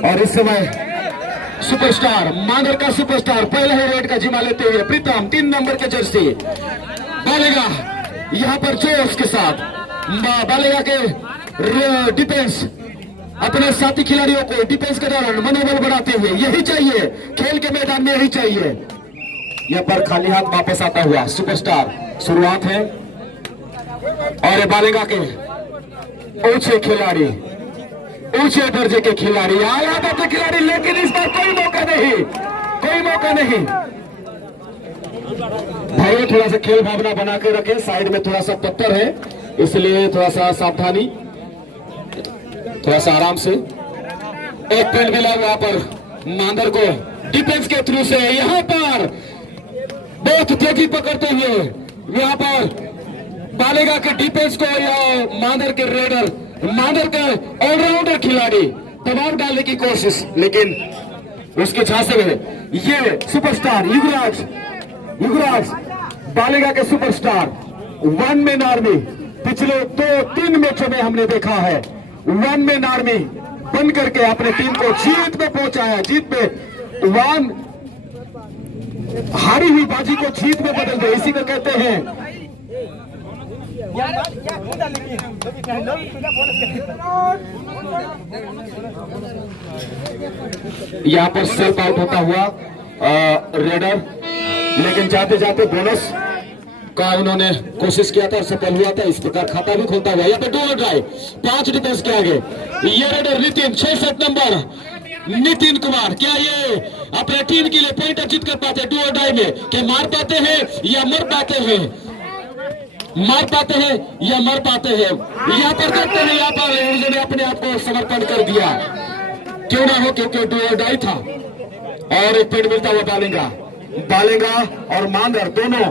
और इस समय सुपरस्टार मांदर का सुपरस्टार पहले ही रेड का जिम्मा लेते हुए प्रीतम 3 नंबर के जर्सी बालेगा यहाँ पर जोश के साथ बालेगा के डिफेंस अपने साथी खिलाड़ियों को डिफेंस के दौरान मनोबल बढ़ाते हुए यही चाहिए, खेल के मैदान में यही चाहिए। यह पर खाली हाथ वापस आता हुआ सुपरस्टार शुरुआत है और बालेगा के ऊंचे खिलाड़ी, ऊंचे दर्जे के खिलाड़ी, आला दर्जे के खिलाड़ी, लेकिन इस बार कोई मौका नहीं, कोई मौका नहीं। भाई थोड़ा सा खेल भावना बना के रखे, साइड में थोड़ा सा पत्थर है इसलिए थोड़ा सा सावधानी, थोड़ा सा आराम से। एक पॉइंट मिला वहां पर मांदर को डिफेंस के थ्रू से, यहां पर बहुत तेजी पकड़ते हुए यहां पर बालेगा के डिफेंस को या मांदर के रेडर, मांदर का ऑलराउंडर खिलाड़ी दबाव डालने की कोशिश, लेकिन उसके झांसे में ये सुपरस्टार युवराज बालेगा के सुपरस्टार वन मैन आर्मी पिछले 2-3 मैचों में हमने देखा है, वन मैन आर्मी बन करके अपने टीम को जीत में पहुंचाया, जीत में वन हारी हुई बाजी को जीत में बदल दे, इसी को कहते हैं। यहाँ पर सेल्फ आउट होता हुआ रेडर, लेकिन जाते जाते बोनस का उन्होंने कोशिश किया था और सफल हुआ था। इस प्रकार खाता भी खोलता हुआ यहाँ पे डू और डाई 5 डिफेंस के आगे ये रेडर नितिन 66 नंबर नितिन कुमार, क्या ये अपने टीम के लिए पॉइंट अर्जित कर पाते हैं डू और डाई में, क्या मार पाते हैं या मर पाते हैं, मार पाते हैं या मर पाते हैं। यहाँ पर देखते हैं, यहाँ पर उन्होंने अपने आप को समर्पण कर दिया, क्यों ना हो, क्योंकि डू और डाई था। और एक पॉइंट मिलता हुआ बालेगा और मांदर दोनों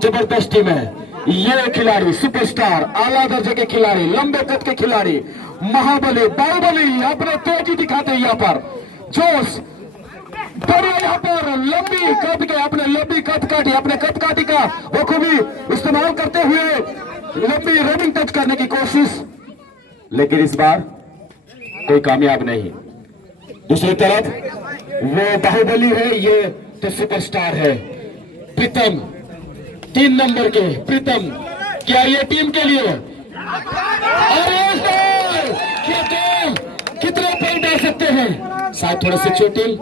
जबरदस्त टीम है। ये खिलाड़ी सुपरस्टार, आला दर्जे के खिलाड़ी, लंबे कद के खिलाड़ी, महाबली बाहुबली अपने तेजी दिखाते हैं। यहाँ पर जोश बड़े, यहाँ पर लंबी कद के अपने लंबी कद काटी, अपने कद काटी का बखूबी इस्तेमाल करते हुए लंबी रनिंग टच करने की कोशिश, लेकिन इस बार कोई कामयाब नहीं। दूसरी तरफ वो बाहुबली है, ये तो सुपरस्टार है प्रीतम 3 नंबर के प्रीतम, क्या ये टीम के लिए कितने पॉइंट आ सकते हैं। शायद थोड़े से चोटिल,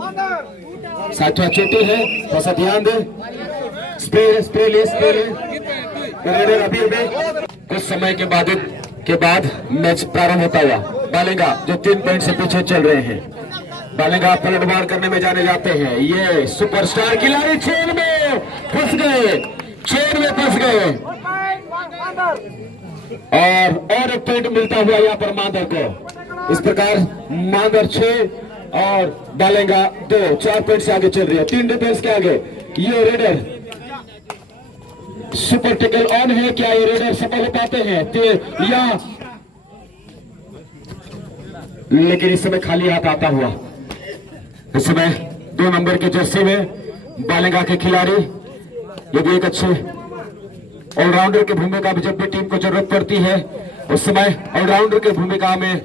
शायद थोड़ा चोटिल है, थोड़ा सा ध्यान दे। स्प्रे ले रेडर अभी कुछ समय के बाद मैच प्रारंभ होता हुआ बालेगा जो 3 पॉइंट से पीछे चल रहे हैं, बालेगा पलटवार करने में जाते हैं। ये सुपरस्टार खिलाड़ी चेन में फंस गए और एक पॉइंट मिलता हुआ यहाँ पर मांदर को। इस प्रकार मांदर 6 और बालेगा 2, 4 पॉइंट से आगे चल रही है। 3 डिफेंस के आगे ये रेडर सुपर टिकल ऑन है, क्या ये रेडर सफल हो पाते हैं या, लेकिन इस समय खाली हाथ आता हुआ, इस समय 2 नंबर के जर्सी में बालेगा के खिलाड़ी, यदि एक अच्छे ऑलराउंडर की भूमिका में जब भी टीम को जरूरत पड़ती है उस समय ऑलराउंडर की भूमिका में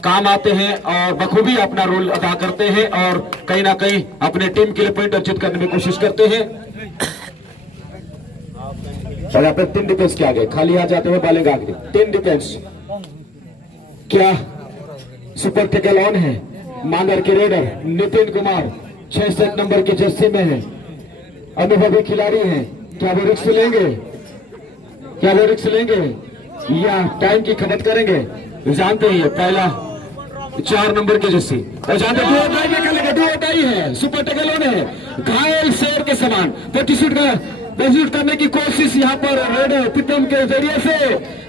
काम आते हैं और बखूबी अपना रोल अदा करते हैं और कहीं ना कहीं अपने टीम के लिए पॉइंट अर्जित करने में कोशिश करते हैं। और यहाँ पे 3 डिफेंस के आगे खाली आ जाते हुए बालेगा आगे 3 डिफेंस, क्या सुपर टेकल ऑन है। मांदर के रेडर नितिन कुमार 66 नंबर के जर्सी में है, अनुभवी खिलाड़ी हैं, क्या वो रिस्क लेंगे या टाइम की खपत करेंगे। जानते हैं पहला 4 नंबर के जर्सी और जानते डू और डाई है, सुपर टेकल ऑन है, घायल शेर के समान प्रतिशूट करने की कोशिश यहाँ पर रेडर प्रीतम के जरिए से।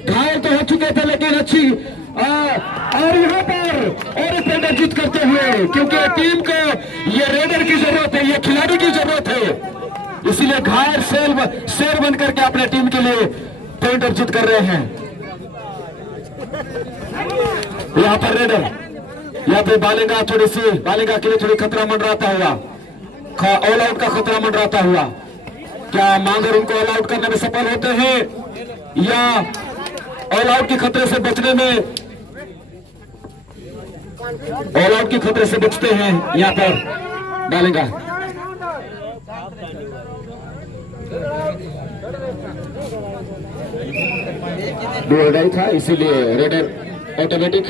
घायल तो हो चुके थे लेकिन अच्छी और यहाँ पर और पॉइंट अर्जित करते हुए, क्योंकि टीम को ये रेडर की जरूरत है, ये खिलाड़ी की जरूरत है, इसीलिए घायल शेर बन करके अपने टीम के लिए पॉइंट अर्जित कर रहे हैं। यहाँ पर रेडर, यहाँ पे बालेगा के लिए थोड़ी खतरा मंडराता हुआ, ऑल आउट का खतरा मंडराता हुआ। क्या मांदर उनको ऑल आउट करने में सफल होते हैं या ऑल आउट के खतरे से बचने में ऑल आउट के खतरे से बचते हैं यहाँ पर डालेगा। डू था इसीलिए रेडर ऑटोमेटिक।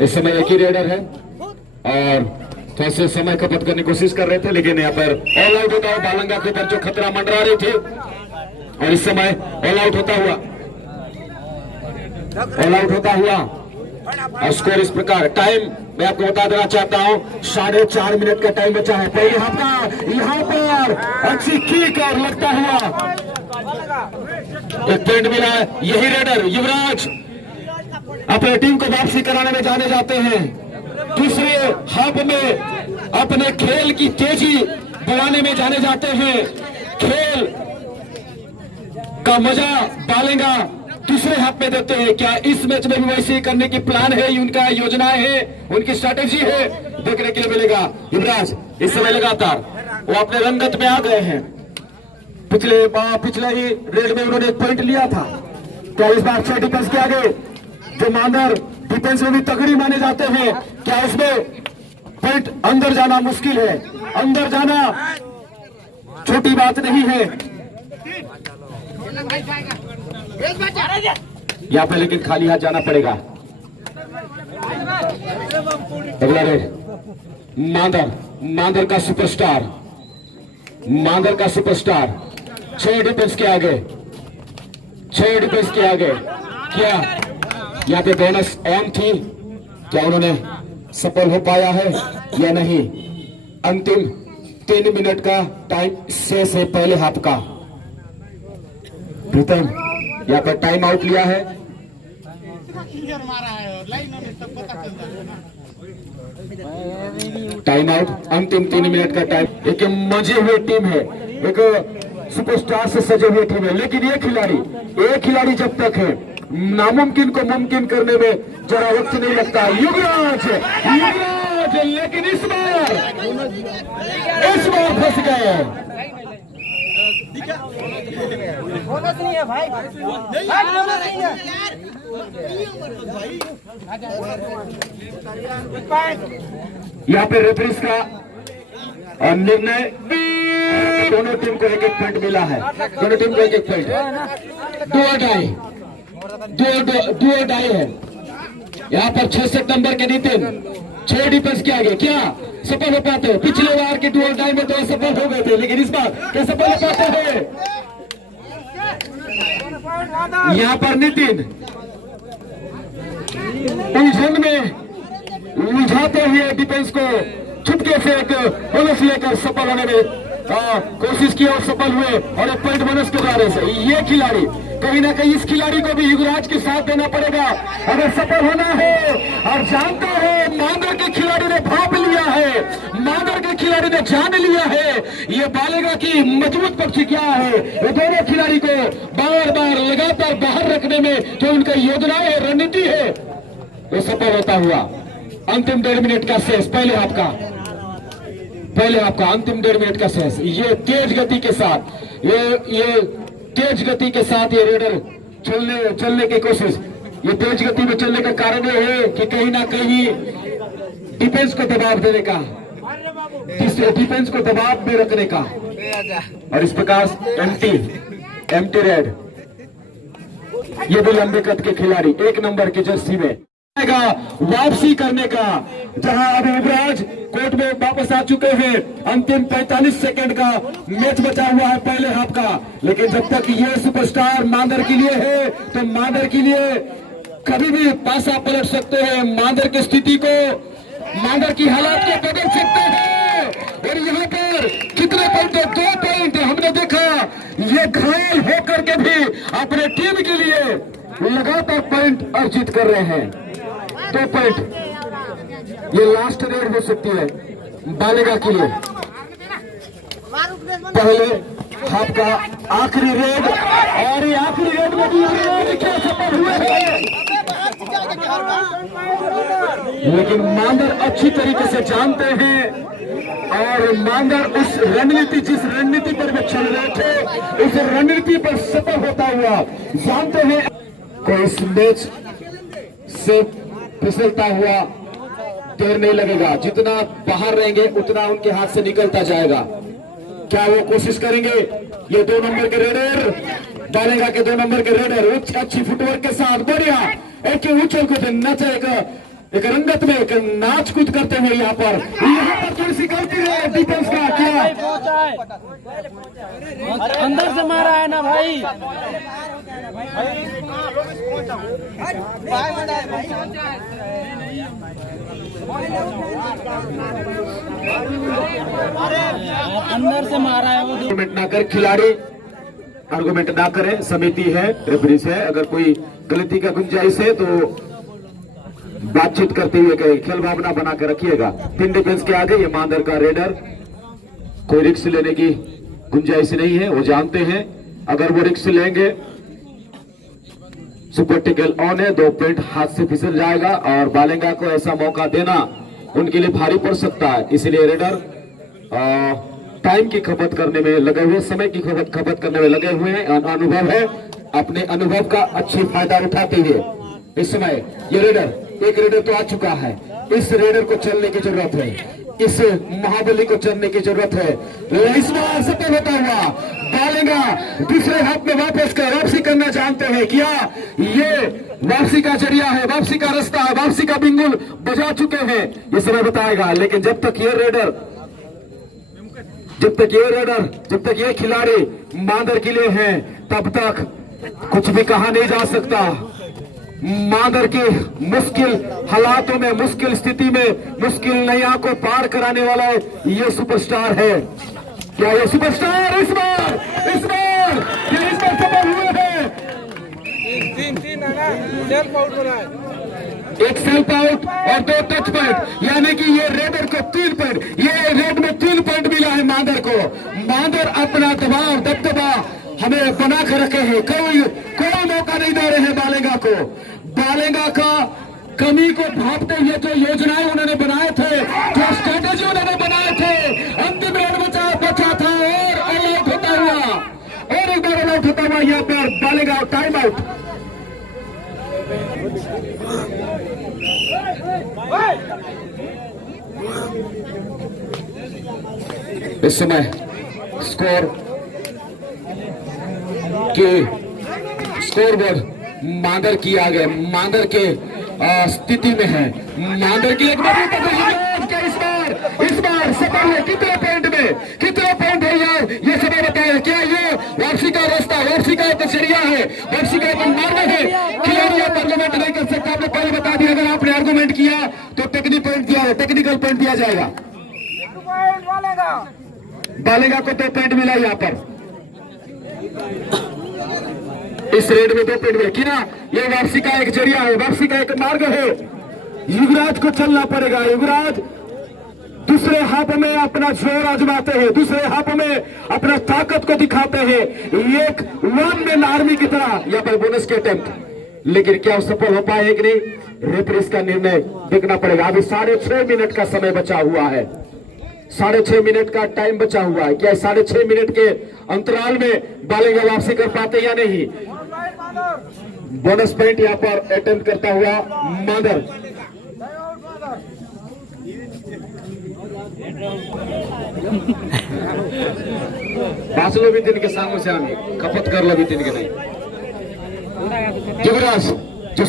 इस समय एक ही रेडर है और थोड़ा से समय खपत करने की कोशिश कर रहे थे, लेकिन यहाँ पर ऑल आउट होता है। बालंगा के ऊपर जो खतरा मंडरा रही थी और इस समय ऑल आउट होता हुआ और स्कोर इस प्रकार। टाइम मैं आपको बता देना चाहता हूं 4.5 मिनट का टाइम बचा है। पहले हाफ का यहाँ पर अच्छी किक और लगता हुआ एक पॉइंट मिला है। यही रेडर युवराज अपने टीम को वापसी कराने में जाने जाते हैं। दूसरे हाफ में अपने खेल की तेजी बढ़ाने में जाने जाते हैं। खेल का मजा डालेगा दूसरे हाफ में देते हैं। क्या इस मैच में भी वैसे ही करने की प्लान है, उनका योजनाएं है, उनकी स्ट्रैटेजी है, देखने के लिए मिलेगा। युवराज इस समय लगातार वो अपने रंगत में आ गए हैं। पिछले ही रेड में उन्होंने एक पॉइंट लिया था। क्या इस बार 6 डिफेंस के आगे जो मांदर डिफेंस में भी तगड़ी माने जाते हैं, क्या उसमें पॉइंट अंदर जाना मुश्किल है? अंदर जाना छोटी बात नहीं है यहाँ पे, लेकिन खाली हाथ जाना पड़ेगा। अगला रेड मांदर का सुपरस्टार 6 डिफेंस के आगे क्या यहाँ पे बोनस ऑन थी? क्या उन्होंने सफल हो पाया है या नहीं? अंतिम 3 मिनट का टाइम शेष है पहले हाफ का। प्रीतम यहाँ पर टाइम आउट लिया है। टाइम आउट, अंतिम 3 मिनट का टाइम। एक मजे हुए टीम है, एक सुपरस्टार से सजे हुए टीम है, लेकिन ये खिलाड़ी जब तक है नामुमकिन को मुमकिन करने में जरा वक्त नहीं लगता। युवराज लेकिन इस बार फंस गए। बोनस नहीं है भाई, बोनस नहीं है। यहाँ पे रेफरीज का निर्णय, दोनों टीम को 1-1 पॉइंट मिला है। दोनों टीम को 1-1 पॉइंट, दो डाई है। यहाँ पर 6 सितंबर के नितिन 6 डिफेंस के आगे क्या सफल हो पाते हो? पिछले बार के डुअल टाइम में तो असफल हो गए थे, लेकिन इस बार क्या सफल हो पाते हैं? यहाँ पर नितिन उलझन में उलझाते हुए डिफेंस को छुटके से एक बोनस लेकर सफल होने में कोशिश की और सफल हुए और एक पॉइंट बोनस के द्वारा से ये खिलाड़ी कहीं ना कहीं इस खिलाड़ी को भी युवराज के साथ देना पड़ेगा अगर सफल होना है। और जानते हो मांदर के खिलाड़ी ने भाप लिया है, मांदर के खिलाड़ी ने जान लिया है ये बालेगा की मजबूत पक्ष क्या है। ये दोनों खिलाड़ी को बार बार लगातार बाहर रखने में जो उनका योजनाएं है, रणनीति है, वो सफल होता हुआ। अंतिम 1.5 मिनट का शेष पहले हाफ का अंतिम 1.5 मिनट का शेष। ये तेज गति के साथ ये रेडर चलने की कोशिश, ये तेज गति में चलने का कारण ये है कि कहीं ना कहीं डिफेंस को दबाव देने का, डिफेंस को दबाव में रखने का। और इस प्रकार एम्प्टी रेड, ये भी लंबे कद के खिलाड़ी 1 नंबर की जर्सी में वापसी करने का, जहां अभी युवराज कोर्ट में वापस आ चुके हैं। अंतिम 45 सेकंड का मैच बचा हुआ है पहले हाफ का, लेकिन जब तक ये सुपरस्टार मांदर के लिए है तो मांदर के लिए कभी भी पासा पलट सकते हैं। मांदर की स्थिति को, मांदर की हालात को बदल सकते हैं। और यहाँ पर कितने पॉइंट है? 2 पॉइंट हमने देखा। ये घायल होकर के भी अपने टीम के लिए लगातार पॉइंट अर्जित कर रहे हैं। 2 पॉइंट, ये लास्ट रेड हो सकती है बालेगा के लिए। पहले हाफ का आखिरी रेड, और ये आखिरी रेड में भी क्या सफल हुए हैं, लेकिन मांदर अच्छी तरीके से जानते हैं और मांदर उस रणनीति, जिस रणनीति पर वो चल रहे थे, उस रणनीति पर सफल होता हुआ जानते हैं कोई इस मैच से फिसलता हुआ देर नहीं लगेगा। जितना बाहर रहेंगे उतना उनके हाथ से निकलता जाएगा। क्या वो कोशिश करेंगे? ये 2 नंबर के रेडर डालेगा के 2 नंबर के रेडर अच्छी फुटवर्क के साथ बढ़िया एक उछल कूद नचा एक रंगत में एक नाच कूद करते हुए यहाँ पर थोड़ी सी गलती है डिफेंस का। क्या अंदर से मारा है ना भाई? अंदर से मारा है वो। आर्गुमेंट ना कर, खिलाड़ी आर्गुमेंट ना करें, समिति है, रेफरी है। अगर कोई गलती का गुंजाइश है तो बातचीत करते हुए करें, खेल भावना बना कर रखिएगा। 3 डिफेंस के आगे ये मांदर का रेडर, कोई रिस्क लेने की गुंजाइश नहीं है, वो जानते हैं अगर वो रिस्क लेंगे सुपर टिकल ऑन है, 2 पॉइंट हाथ से फिसल जाएगा और बालेंगा को ऐसा मौका देना उनके लिए भारी पड़ सकता है। इसलिए रेडर टाइम की खपत करने में लगे हुए, समय की खपत करने में लगे हुए हैं। अनुभव है, अपने अनुभव का अच्छी फायदा उठाते हुए इस समय ये रेडर, एक रेडर तो आ चुका है, इस रेडर को चलने की जरूरत है, इस महाबली को चलने की जरूरत है। इस बार सफल होता हुआ बालेंगा दूसरे हाथ में वापसी करना जानते हैं। क्या ये वापसी का जरिया है, वापसी का रास्ता है, वापसी का बिंगुल बजा चुके हैं, ये समय बताएगा। लेकिन जब तक ये खिलाड़ी मांदर के लिए हैं तब तक कुछ भी कहा नहीं जा सकता। मांदर के मुश्किल हालातों में, मुश्किल स्थिति में, मुश्किल नैया को पार कराने वाला ये सुपरस्टार है। क्या ये सुपरस्टार इस बार सफल हुए हैं? एक सेल्फ आउट और 2 टच पॉइंट, यानी कि ये रेडर को 3 पॉइंट, ये रेड में 3 पॉइंट मिला है मांदर को। मांदर अपना दबाव दबदबा हमें बना कर रखे हैं, कोई मौका नहीं दे रहे हैं बालेंगा को। बालेंगा का कमी को भापते हुए जो योजनाएं उन्होंने बनाए थे, जो स्ट्रेटेजी उन्होंने बनाए थे, अंतिम राउंड बचा था और ऑल आउट होता हुआ, और एक बार ऑल आउट होता हुआ यहाँ पर बालेंगा टाइम आउट। इस समय स्कोर बोर्ड मांदर की आगे, मांदर के स्थिति में है। मांदर की एक बार इस बार सफल है। कितने पॉइंट है यार, ये समय बताया। क्या ये वापसी का रास्ता, वापसी का एक जरिया है, वापसी का एक मार्ग है? खिलाड़ी आप आर्गुमेंट नहीं कर सकते, आपने पहले बता दिया। अगर आपने आर्गुमेंट किया तो टेक्निकल पॉइंट दिया जाएगा। बालेगा को 2 पॉइंट मिला यहाँ पर, इस रेड में 2 पॉइंट मिले कि ना। ये वापसी का एक जरिया है, वापसी का एक मार्ग है। युवराज को चलना पड़ेगा। युवराज दूसरे हाथ में अपना जोर आजमाते हैं, दूसरे हाथ में अपना ताकत को दिखाते हैं, एक 1 मैन आर्मी की तरह। यहाँ पर बोनस के अटेम्प्ट, लेकिन क्या सफल हो पाए कि नहीं, रेफरी का निर्णय देखना पड़ेगा। अभी 6.5 मिनट का समय बचा हुआ है, 6.5 मिनट का टाइम बचा हुआ है। क्या 6.5 मिनट के अंतराल में बालेंगा वापसी कर पाते या नहीं? बोनस पॉइंट यहाँ पर अटेम्प्ट करता हुआ मांदर। बासलो भी दिन के सामने से आने खपत कर लो भी दिन के नहीं। युवराज जो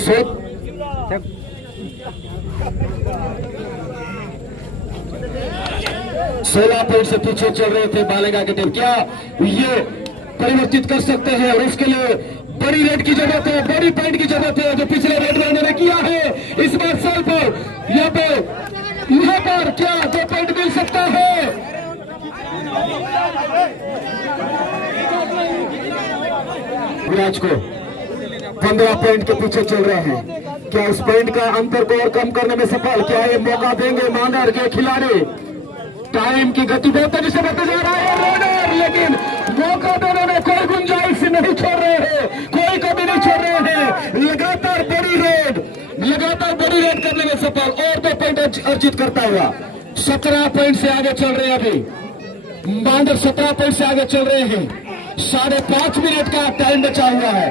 16 पॉइंट से पीछे चल रहे थे बालेगा के टीम, क्या ये परिवर्तित कर सकते हैं? और उसके लिए बड़ी रेड की जरूरत है, बड़ी पॉइंट की जरूरत है, जो पिछले रेड में उन्होंने किया है। इस बार साल पर यहाँ पर क्या 2 पॉइंट मिल सकता है? युवराज को 15 पॉइंट के पीछे चल रहे हैं। क्या इस पॉइंट का अंतर को और कम करने में सफल? क्या ये मौका देंगे मांदर के खिलाड़ी? टाइम की गति बहुत तेजी से बढ़ते जा रहा है, लेकिन मौका देने में कोई गुंजाइश नहीं छोड़ रहे हैं, कोई कमी नहीं छोड़ रहे हैं। लगातार बड़ी रेड करने में सफल और 2 पॉइंट अर्जित करता हुआ 17 पॉइंट से आगे चल रहे हैं। अभी मांदर 17 पॉइंट से आगे चल रहे हैं। 5.5 मिनट का टाइम बचा हुआ है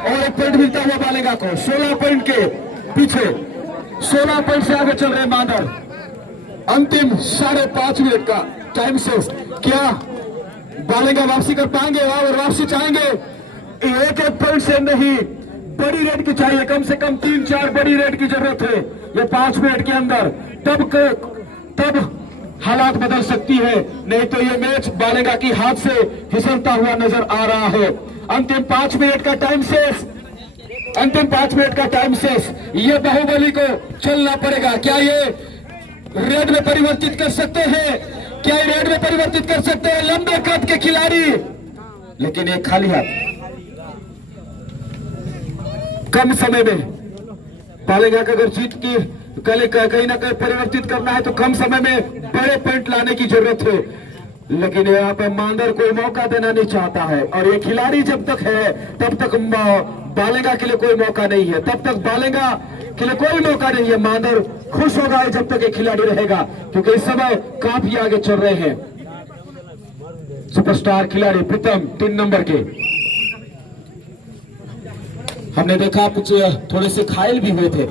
और एक पॉइंट मिलता हुआ बालेगा को। 16 पॉइंट के पीछे 16 पॉइंट से आगे चल रहे हैं मांदर। अंतिम 5.5 मिनट का टाइम से क्या बालेगा वापसी कर पाएंगे और वापसी चाहेंगे? एक पॉइंट से नहीं, बड़ी रेड की चाहिए, कम से कम 3-4 बड़ी रेड की जरूरत है ये 5 मिनट के अंदर। तब हालात बदल सकती है, नहीं तो ये मैच बालेगा की हाथ से फिसलता हुआ नजर आ रहा है। अंतिम 5 मिनट का टाइम शेष, अंतिम 5 मिनट का टाइम शेष। ये बाहुबली को चलना पड़ेगा। क्या ये रेड में परिवर्तित कर सकते हैं? क्या ये रेड में परिवर्तित कर सकते हैं लंबे कद के खिलाड़ी? लेकिन एक खाली हाथ कम समय में बालेगा का अगर जीत की कहीं ना कहीं परिवर्तित करना है तो कम समय में बड़े पॉइंट लाने की जरूरत है। लेकिन यहाँ पे मांदर कोई मौका देना नहीं चाहता है और ये खिलाड़ी जब तक है तब तक बालेगा के लिए कोई मौका नहीं है, तब तक बालेगा के लिए कोई मौका नहीं है। मांदर खुश होगा जब तक ये खिलाड़ी रहेगा, क्योंकि इस समय काफी आगे चल रहे हैं सुपरस्टार खिलाड़ी प्रीतम 3 नंबर के। हमने देखा कुछ थोड़े से घायल भी हुए थे।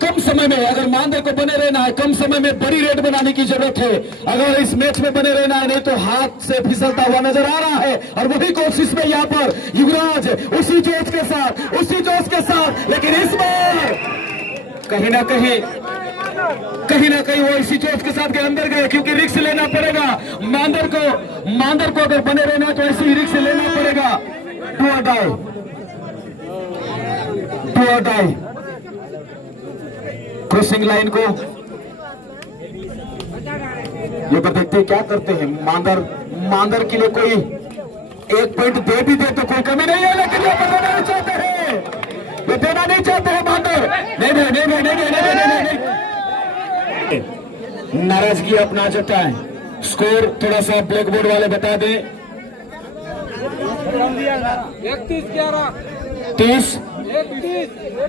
कम समय में अगर मांदर को बने रहना है, कम समय में बड़ी रेड बनाने की जरूरत है। अगर इस मैच में बने रहना है, नहीं तो हाथ से फिसलता हुआ नजर आ रहा है। और वही कोशिश में यहाँ पर युवराज उसी जोश के साथ, लेकिन इस बार कहीं ना कहीं वो इसी जोश के साथ के अंदर गए, क्योंकि रिस्क लेना पड़ेगा मांदर को अगर बने रहना तो ऐसी रिस्क लेना पड़ेगा। डू और डाई क्रॉसिंग लाइन को ये पर देखते क्या करते हैं। मांदर के लिए कोई 1 पॉइंट दे भी दे तो कोई कमी नहीं है, लेकिन ये देना नहीं चाहते हैं, ये देना नहीं चाहते हैं मांदर। नहीं, नाराजगी अपना जताएं। स्कोर थोड़ा सा ब्लैक बोर्ड वाले बता दें।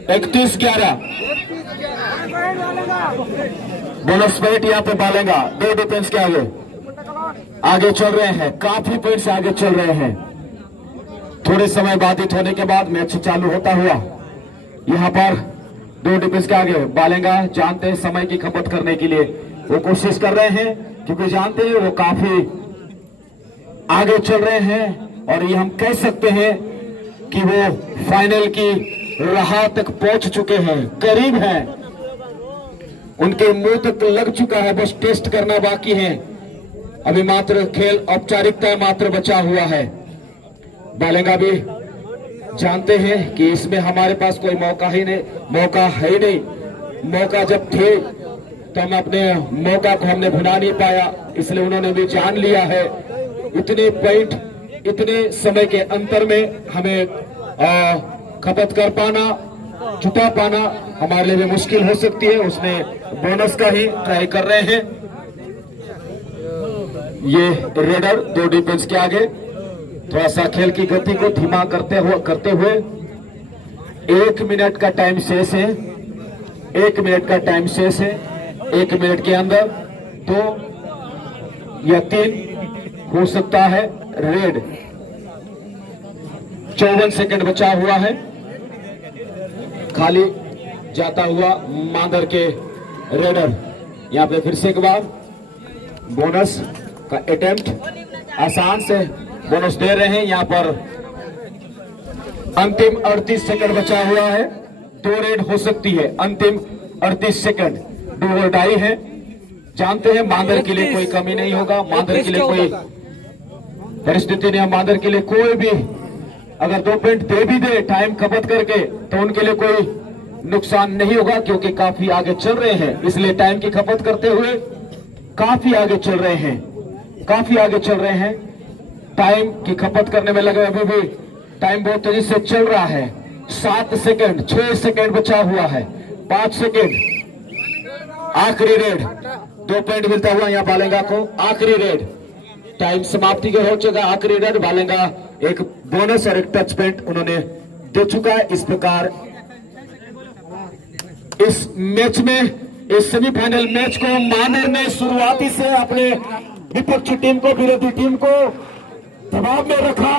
31-11 बोनस पॉइंट यहाँ पे बालेगा। 2 डिफेंस के आगे चल रहे हैं, काफी पॉइंट से आगे चल रहे हैं। थोड़े समय बाधित होने के बाद मैच चालू होता हुआ यहाँ पर 2 डिफेंस के आगे बालेगा। जानते हैं समय की खपत करने के लिए वो कोशिश कर रहे हैं, क्योंकि जानते हैं वो काफी आगे चल रहे हैं और ये हम कह सकते हैं कि वो फाइनल की राह तक पहुंच चुके हैं, करीब हैं, उनके मुंह तक लग चुका है, बस टेस्ट करना बाकी है। अभी मात्र खेल औपचारिकता मात्र बचा हुआ है। बालेगा भी जानते हैं कि इसमें हमारे पास कोई मौका है ही नहीं। मौका जब थे तो हम अपने मौका को हमने भुना नहीं पाया, इसलिए उन्होंने भी जान लिया है इतने पॉइंट इतने समय के अंतर में हमें खपत कर पाना, छुपा पाना हमारे लिए भी मुश्किल हो सकती है। उसमें बोनस का ही ट्राई कर रहे हैं। ये रेडर 2 डिफेंस के आगे थोड़ा सा खेल की गति को धीमा करते हुए 1 मिनट का टाइम शेष है। 1 मिनट का टाइम शेष है। 1 मिनट के अंदर 2 या 3 हो सकता है रेड। 54 सेकंड बचा हुआ है। खाली जाता हुआ मांदर के रेडर यहाँ पे फिर से एक बार बोनस का अटेम्प्ट आसान से बोनस दे रहे हैं। यहाँ पर अंतिम 38 सेकंड बचा हुआ है। 2 रेड हो सकती है। अंतिम 38 सेकंड डू और डाई है। जानते हैं मांदर के लिए कोई कमी नहीं होगा, मांदर के लिए कोई परिस्थिति नहीं है। मांदर के लिए कोई भी अगर 2 पॉइंट दे भी दे टाइम खपत करके तो उनके लिए कोई नुकसान नहीं होगा, क्योंकि काफी आगे चल रहे हैं। इसलिए टाइम की खपत करते हुए काफी आगे चल रहे हैं। टाइम की खपत करने में लगे। अभी भी टाइम बहुत तेजी से चल रहा है। 7 सेकंड 6 सेकंड बचा हुआ है। 5 सेकंड आखिरी रेड। 2 पॉइंट मिलता हुआ यहाँ बालेगा को। आखिरी रेड टाइम समाप्ति के हो चुका। आखिरी रेड बालेगा एक बोनस और एक टच पॉइंट उन्होंने दे चुका है। इस प्रकार इस मैच में इस सेमीफाइनल मैच को मानर ने शुरुआती से अपने विपक्षी टीम को, विरोधी टीम को दबाव में रखा।